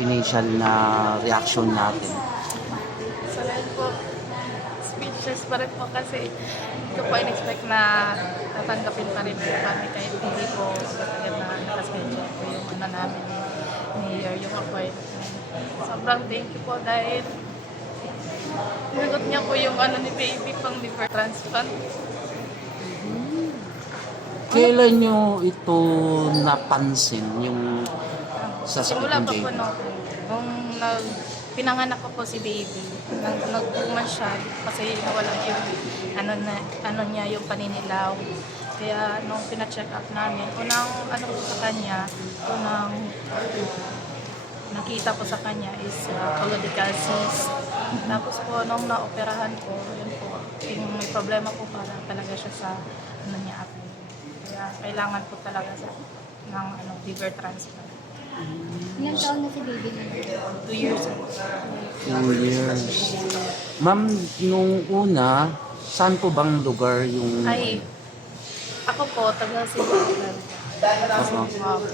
initial na reaction natin? So ngayon po, speechless pa rin po kasi hindi ko po in-expect na tatanggapin pa rin po kami kahit hindi po agad na nakaschedule po yung ano namin ni Mayor, yung appointment. Sobrang thank you po dahil sinagot niya po yung ano ni baby pang liver transplant. Kailan nyo ito napansin yung sa sakit Simula ng pa po baby? nung pinanganak ko po si baby, nag-2 siya kasi nawala yung ano niya yung paninilaw. Kaya nung pina-check up namin, unang ano po sa kanya, unang nakita ko sa kanya is colorectal cyst. Tapos po nung naoperahan ko, yun po, yung may problema po para talaga siya sa ano niya apple. Kaya kailangan po talaga ng liver transplant. Ilang taon na si baby na? 2 years ago. 2 years. Ma'am, nung una, saan po bang lugar yung... Ay, ako po, taga Cebu. Opo.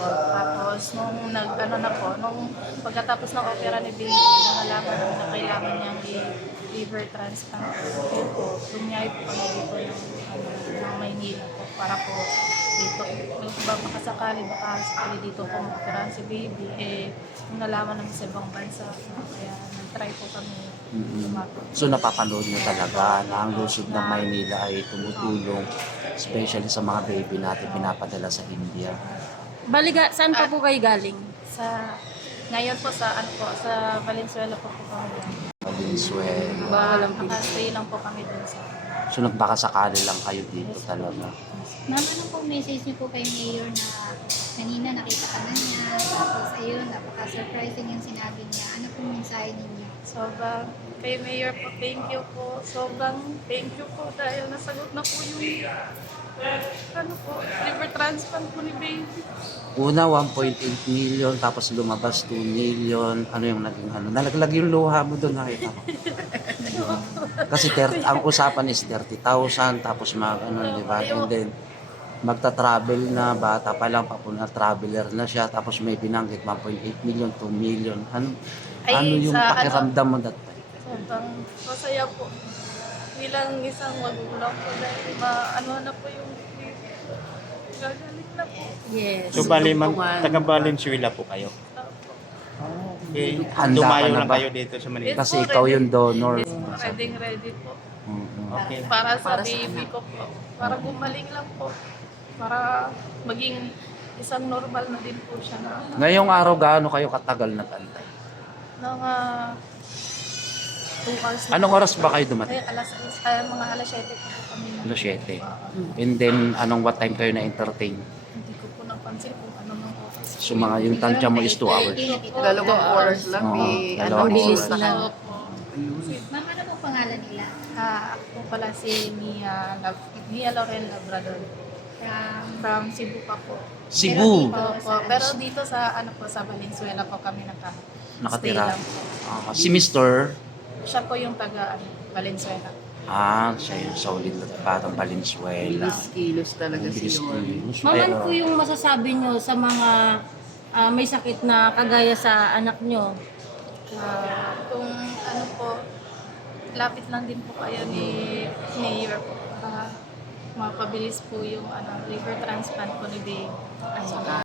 Tapos, nung nag-ano na po, nung pagkatapos ng opera ni baby, nangalaman namin na kailangan niyang liver transplant. Yun po, tumiyay po kami dito ng Maynila po, para po dito, baka sakali dito po operahan si baby, nung nalaman namin sa ibang bansa, kaya nag-try po kami lumapit. So napapanood nyo talaga na ang lungsod ng Maynila ay tumutulong, especially sa mga baby natin pinapadala sa India. Baliga, saan pa po kayo galing? Ngayon po sa Valenzuela po kami. Valenzuela. Nakastay lang po kami dun sa... So nagbakasakali lang kayo dito talaga. Ma'am, ano pong message niyo po kay Mayor na kanina nakita ka na niya, tapos ayun, napaka-surprising yung sinabi niya. Ano pong mensahe ninyo? Sobrang kay Mayor po, thank you po. Sobrang thank you po dahil nasagot na po yung liver transplant po ni baby. Una 1.8 million, tapos lumabas 2 million. Ano yung naging ano? Nalaglag yung luha mo doon, nakita ko. Kasi ang usapan is 30,000, tapos ano, di ba? And then, magta-travel na, bata pa lang, papunta traveler na siya, tapos may binanggit 1.8 million, 2 million. Ano yung pakiramdam mo that time? Sobrang masaya po. Bilang isang magulang po dahil ano na po yung gagaling na po. Yes. So, bali, taga Valenzuela po kayo. Okay. Handa Dumayo ka na lang ba? kayo dito sa Manila. Kasi ikaw yung donor. Yes po, ready po. Okay. Para sa baby ko po. Para gumaling lang po. Para maging isang normal na din po siya na Ngayong araw, gaano kayo katagal nag-antay? mga 2 hours na. Anong oras ba kayo dumating? Mga alas 7 po kami. Alas 7. And then, what time kayo na-entertain? Hindi ko po napansin kung ano ng oras. So, yung tansya mo is 2 hours. Dalawang oras lang, Oo, may dalawang bilis oras. na. Opo. Ma'am, ano pong pangalan nila? Ako po pala si Mia Laurel Labrador. From Cebu pa po. Cebu? Opo. Pero dito sa sa Valenzuela po kami stay Nakatira. lang po. Si Mr. Siya po yung taga Valenzuela. Siya yung solid na batang Valenzuela. kilos talaga si Yorme. Ma'am, ano po yung masasabi nyo sa mga may sakit na kagaya sa anak nyo? Kung ano po, lapit lang din po kayo ni Mayor po para mapabilis po yung liver transplant po ni Babe.